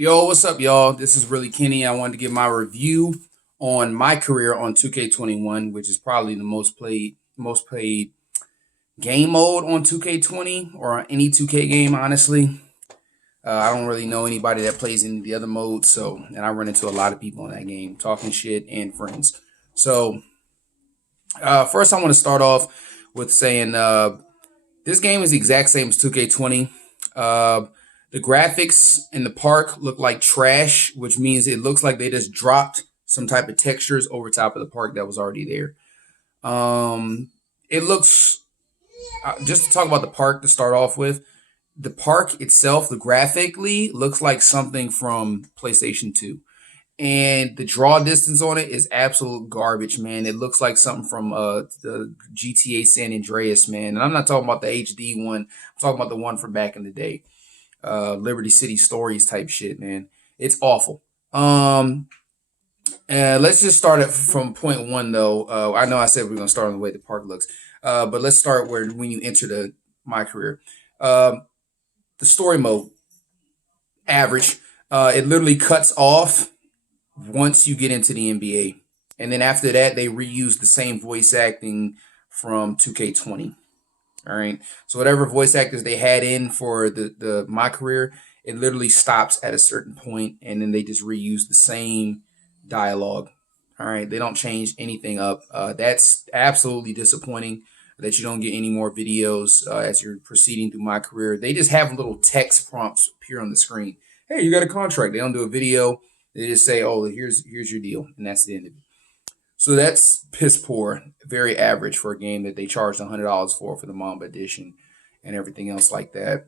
Yo, what's up, y'all? This is Really Kenny. I wanted to give my review on my career on 2K21, which is probably the most played game mode on 2K20 or on any 2K game, honestly. I don't really know anybody that plays any of the other modes, and I run into a lot of people in that game, talking shit and friends. First I want to start off with saying this game is the exact same as 2K20. The graphics in the park look like trash, which means it looks like they just dropped some type of textures over top of the park that was already there. It looks, just to talk about the park to start off with, the park itself, the graphically looks like something from PlayStation 2. And the draw distance on it is absolute garbage, man. It looks like something from the GTA San Andreas, man. And I'm not talking about the HD one. I'm talking about the one from back in the day. Liberty City Stories type shit, man. It's awful. Let's just start it from point one, though. I know I said we are gonna start on the way the park looks, but let's start when you enter my career. The story mode, average. It literally cuts off once you get into the NBA, and then after that, they reuse the same voice acting from 2K20. All right. So whatever voice actors they had in for the my career, it literally stops at a certain point, and then they just reuse the same dialogue. All right. They don't change anything up. That's absolutely disappointing that you don't get any more videos as you're proceeding through my career. They just have little text prompts appear on the screen. Hey, you got a contract. They don't do a video. They just say, oh, here's your deal, and that's the end of it. So that's piss poor, very average for a game that they charged $100 for the Mamba edition and everything else like that.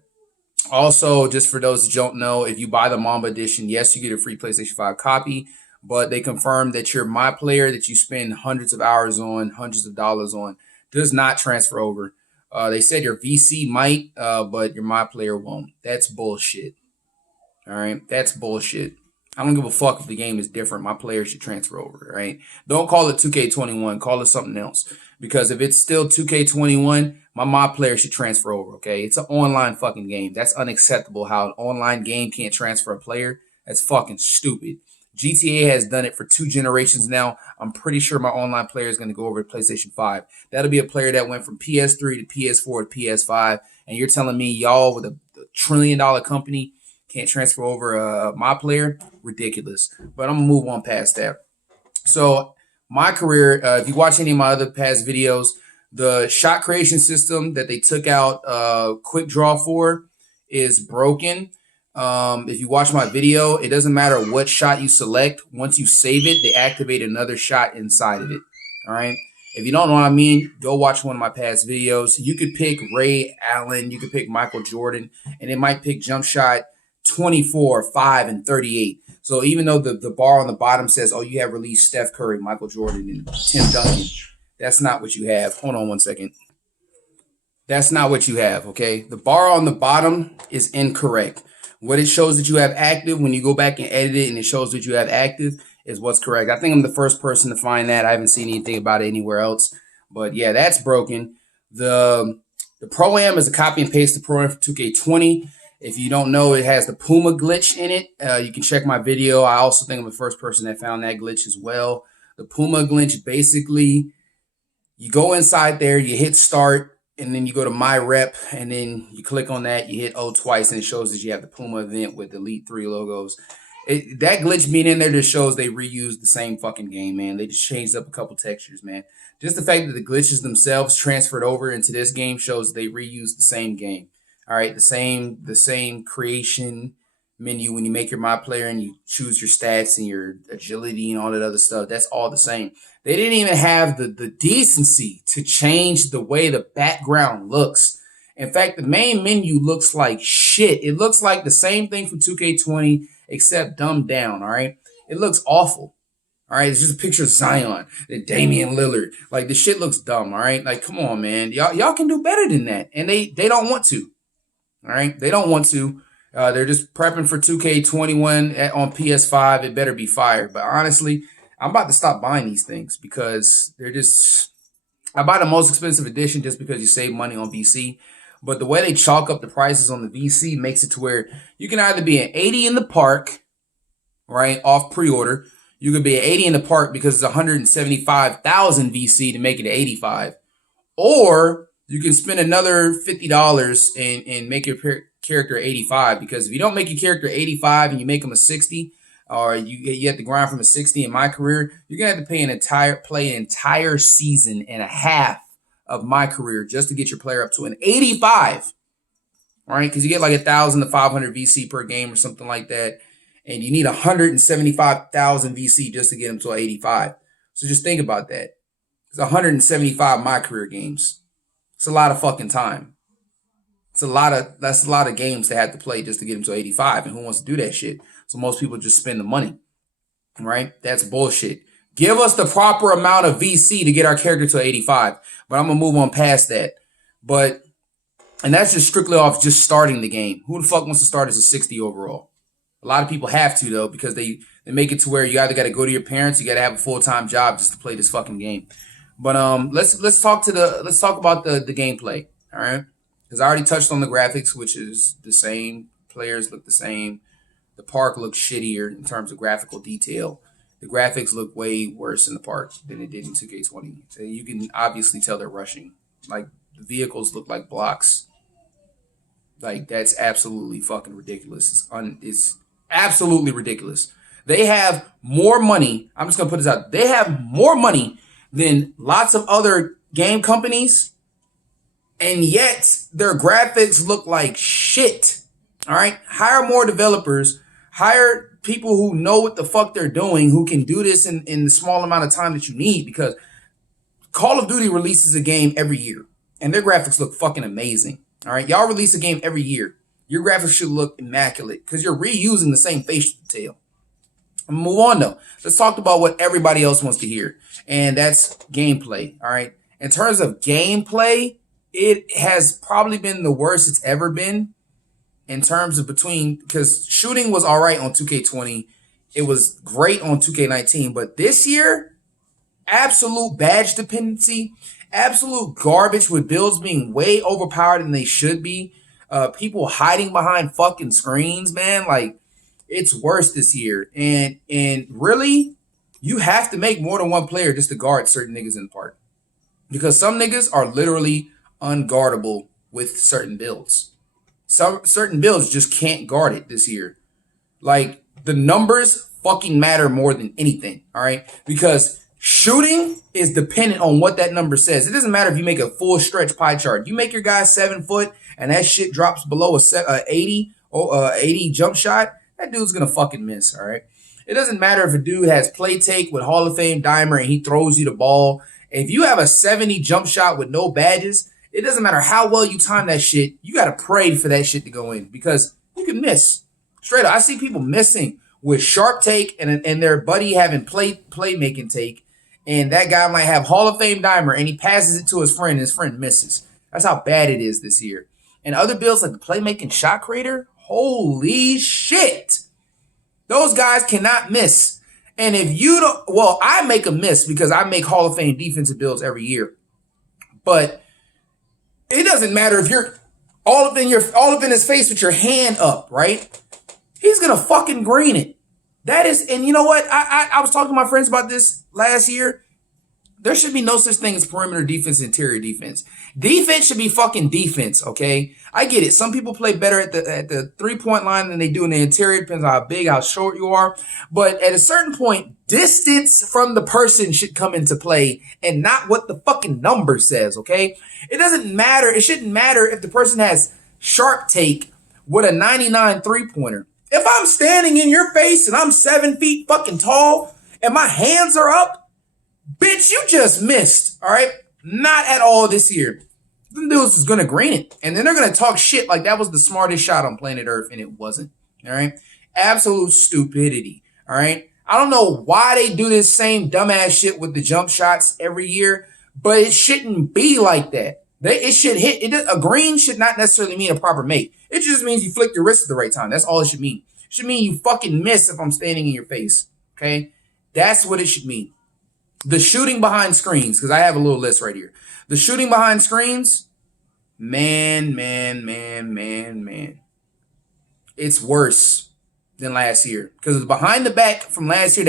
Also, just for those that don't know, if you buy the Mamba edition, yes, you get a free PlayStation 5 copy, but they confirm that your My Player that you spend hundreds of hours on, hundreds of dollars on, does not transfer over. They said your VC might, but your My Player won't. That's bullshit. All right, that's bullshit. I don't give a fuck if the game is different. My players should transfer over, right? Don't call it 2K21. Call it something else. Because if it's still 2K21, my player should transfer over, okay? It's an online fucking game. That's unacceptable how an online game can't transfer a player. That's fucking stupid. GTA has done it for 2 generations now. I'm pretty sure my online player is going to go over to PlayStation 5. That'll be a player that went from PS3 to PS4 to PS5. And you're telling me y'all with a $1 trillion company can't transfer over my player? Ridiculous. But I'm gonna move on past that. So my career, if you watch any of my other past videos, the shot creation system that they took out quick draw for is broken. If you watch my video, it doesn't matter what shot you select. Once you save it, they activate another shot inside of it. All right. If you don't know what I mean, go watch one of my past videos. You could pick Ray Allen, you could pick Michael Jordan, and it might pick jump shot 24, 5, and 38. So even though the bar on the bottom says, oh, you have released Steph Curry, Michael Jordan, and Tim Duncan, that's not what you have. Hold on one second. That's not what you have, okay? The bar on the bottom is incorrect. What it shows that you have active, when you go back and edit it and it shows that you have active, is what's correct. I think I'm the first person to find that. I haven't seen anything about it anywhere else. But yeah, that's broken. The Pro-Am is a copy and paste the Pro-Am for 2K20. If you don't know, it has the Puma glitch in it. You can check my video. I also think I'm the first person that found that glitch as well. The Puma glitch, basically, you go inside there, you hit start, and then you go to my rep, and then you click on that, you hit O twice, and it shows that you have the Puma event with the Elite 3 logos. That glitch being in there just shows they reused the same fucking game, man. They just changed up a couple textures, man. Just the fact that the glitches themselves transferred over into this game shows they reused the same game. All right, the same creation menu when you make your My Player and you choose your stats and your agility and all that other stuff. That's all the same. They didn't even have the decency to change the way the background looks. In fact, the main menu looks like shit. It looks like the same thing from 2K20 except dumbed down, all right? It looks awful. All right, it's just a picture of Zion and Damian Lillard. Like, the shit looks dumb, all right? Like, come on, man. Y'all can do better than that. And they don't want to. All right, they don't want to. They're just prepping for 2K21 on PS5. It better be fire. But honestly, I'm about to stop buying these things because they're just. I buy the most expensive edition just because you save money on VC. But the way they chalk up the prices on the VC makes it to where you can either be an 80 in the park right? Off pre-order. You could be at 80 in the park because it's 175,000 VC to make it 85. Or you can spend another $50 and make your character 85, because if you don't make your character 85 and you make them a 60, or you have to grind from a 60 in my career, you're gonna have to play an entire season and a half of my career just to get your player up to an 85. Right? Because you get like 1,000 to 500 VC per game or something like that. And you need 175,000 VC just to get them to 85. So just think about that. It's 175 my career games. It's a lot of fucking time. That's a lot of games to have to play just to get them to 85. And who wants to do that shit? So most people just spend the money. Right? That's bullshit. Give us the proper amount of VC to get our character to 85. But I'm gonna move on past that. And that's just strictly off just starting the game. Who the fuck wants to start as a 60 overall? A lot of people have to, though, because they make it to where you either got to go to your parents, you got to have a full-time job just to play this fucking game. But let's talk about the gameplay, all right? Because I already touched on the graphics, which is the same. Players look the same. The park looks shittier in terms of graphical detail. The graphics look way worse in the park than it did in 2K20. So you can obviously tell they're rushing. Like, the vehicles look like blocks. Like, that's absolutely fucking ridiculous. It's absolutely ridiculous. They have more money. I'm just going to put this out. They have more money than lots of other game companies, and yet their graphics look like shit. All right? Hire more developers. Hire people who know what the fuck they're doing, who can do this in the small amount of time that you need, because Call of Duty releases a game every year, and their graphics look fucking amazing. All right, y'all release a game every year. Your graphics should look immaculate because you're reusing the same facial detail. I'm gonna move on though. Let's talk about what everybody else wants to hear, and that's gameplay. All right, in terms of gameplay, it has probably been the worst it's ever been. In terms of because shooting was all right on 2K20, it was great on 2K19, but this year, absolute badge dependency. Absolute garbage with builds being way overpowered than they should be. People hiding behind fucking screens, man. Like, it's worse this year. And really, you have to make more than one player just to guard certain niggas in the park. Because some niggas are literally unguardable with certain builds. Some certain builds just can't guard it this year. Like, the numbers fucking matter more than anything, all right? Because shooting is dependent on what that number says. It doesn't matter if you make a full stretch pie chart. You make your guy 7 foot and that shit drops below a 80 jump shot, that dude's gonna fucking miss, all right? It doesn't matter if a dude has play take with Hall of Fame dimer and he throws you the ball. If you have a 70 jump shot with no badges, it doesn't matter how well you time that shit. You gotta pray for that shit to go in because you can miss. Straight up, I see people missing with sharp take and their buddy having playmaking take. And that guy might have Hall of Fame dimer, and he passes it to his friend, and his friend misses. That's how bad it is this year. And other builds like the playmaking shot creator, holy shit. Those guys cannot miss. And if you don't, well, I make a miss because I make Hall of Fame defensive builds every year. But it doesn't matter if you're all up in his face with your hand up, right? He's gonna fucking green it. That is, and you know what? I was talking to my friends about this last year. There should be no such thing as perimeter defense, interior defense. Defense should be fucking defense, okay? I get it. Some people play better at the 3-point line than they do in the interior. Depends on how big, how short you are. But at a certain point, distance from the person should come into play and not what the fucking number says, okay? It doesn't matter. It shouldn't matter if the person has sharp take with a 99 3-pointer. If I'm standing in your face and I'm 7 feet fucking tall and my hands are up, bitch, you just missed, all right? Not at all this year. Them dudes is going to green it. And then they're going to talk shit like that was the smartest shot on planet Earth, and it wasn't, all right? Absolute stupidity, all right? I don't know why they do this same dumbass shit with the jump shots every year, but it shouldn't be like that. It should hit. A green should not necessarily mean a proper make. It just means you flick your wrist at the right time. That's all it should mean. It should mean you fucking miss if I'm standing in your face, okay? That's what it should mean. The shooting behind screens, because I have a little list right here. The shooting behind screens, man. It's worse. than last year because it's behind the back from last year.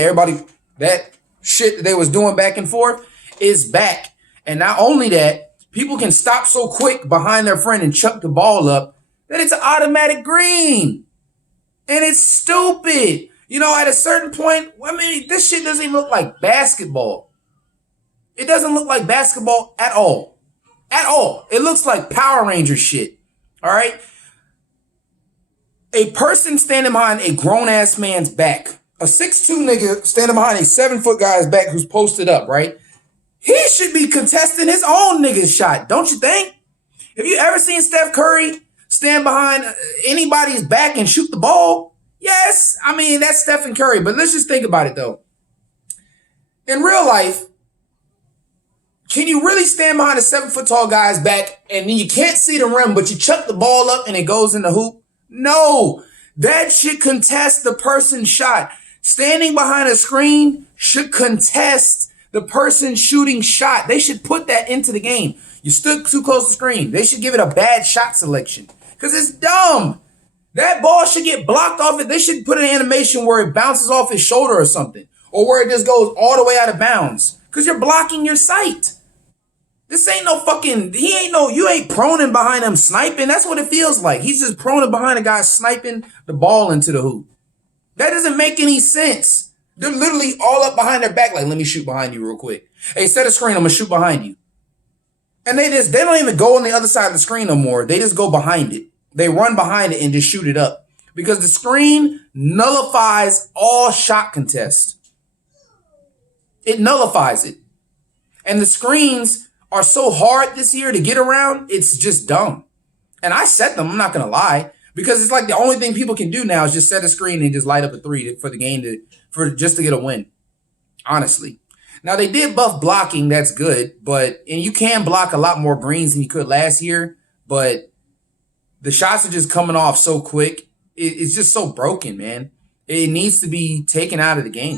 That shit that they was doing back and forth is back. And not only that, people can stop so quick behind their friend and chuck the ball up that it's an automatic green. And it's stupid. You know, at a certain point, I mean, this shit doesn't even look like basketball. It doesn't look like basketball at all. At all. It looks like Power Ranger shit. All right? A person standing behind a grown-ass man's back, a 6'2" nigga standing behind a 7-foot guy's back who's posted up, right? He should be contesting his own nigga's shot, don't you think? Have you ever seen Steph Curry stand behind anybody's back and shoot the ball? Yes. I mean, that's Stephen Curry. But let's just think about it, though. In real life, can you really stand behind a 7-foot tall guy's back and then you can't see the rim, but you chuck the ball up and it goes in the hoop? No. That should contest the person's shot. Standing behind a screen should contest the person shooting shot. They should put that into the game. You stood too close to the screen. They should give it a bad shot selection because it's dumb. That ball should get blocked off it. They should put an animation where it bounces off his shoulder or something, or where it just goes all the way out of bounds because you're blocking your sight. This ain't no fucking, you ain't proning behind him sniping. That's what it feels like. He's just proning behind a guy sniping the ball into the hoop. That doesn't make any sense. They're literally all up behind their back like, let me shoot behind you real quick. Hey, set a screen, I'm gonna shoot behind you. And they don't even go on the other side of the screen no more. They just go behind it. They run behind it and just shoot it up. Because the screen nullifies all shot contests. It nullifies it. And the screens are so hard this year to get around, it's just dumb. And I set them, I'm not gonna lie. Because it's like the only thing people can do now is just set a screen and just light up a three for the game just to get a win. Honestly. Now they did buff blocking, that's good, and you can block a lot more greens than you could last year, but the shots are just coming off so quick. It's just so broken, man. It needs to be taken out of the game.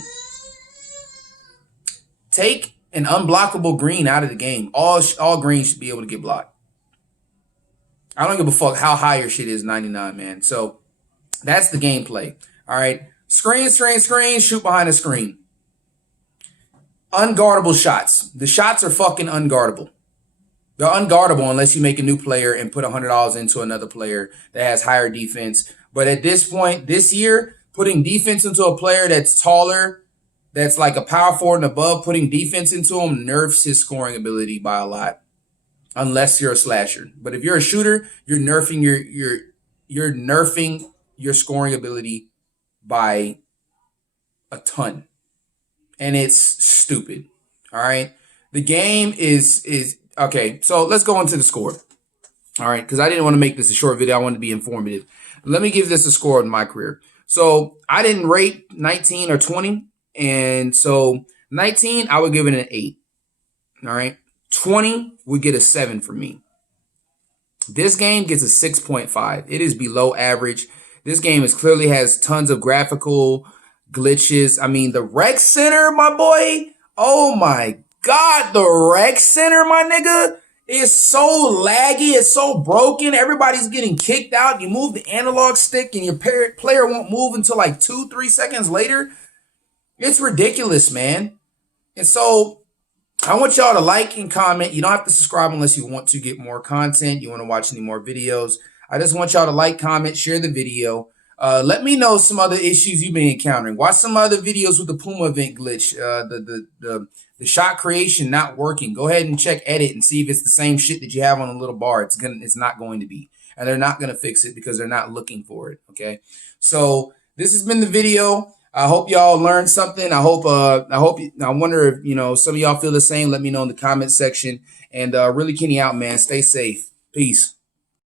Take an unblockable green out of the game. All greens should be able to get blocked. I don't give a fuck how high your shit is, 99, man. So that's the gameplay. All right. Screen, shoot behind the screen. Unguardable shots. The shots are fucking unguardable. They're unguardable unless you make a new player and put $100 into another player that has higher defense. But at this point, this year, putting defense into a player that's taller, that's like a power forward and above, putting defense into him nerfs his scoring ability by a lot. Unless you're a slasher. But if you're a shooter, you're nerfing your scoring ability by a ton. And it's stupid. All right. The game is okay. So let's go into the score. All right. Because I didn't want to make this a short video. I wanted to be informative. Let me give this a score in my career. So I didn't rate 19 or 20. And so 19, I would give it an 8. All right. 20 would get a 7 for me. This game gets a 6.5. It is below average. This game clearly has tons of graphical glitches. I mean, the rec center, my boy. Oh my God, the rec center, my nigga, is so laggy. It's so broken. Everybody's getting kicked out. You move the analog stick and your player won't move until like 2-3 seconds later. It's ridiculous, man. And so I want y'all to like and comment. You don't have to subscribe unless you want to get more content. You want to watch any more videos. I just want y'all to like, comment, share the video. Let me know some other issues you've been encountering. Watch some other videos with the Puma event glitch. The shot creation not working. Go ahead and check edit and see if it's the same shit that you have on the little bar. It's not going to be. And they're not going to fix it because they're not looking for it. Okay. So this has been the video. I hope y'all learned something. I wonder if, some of y'all feel the same. Let me know in the comment section. And really, Kenny out, man. Stay safe. Peace.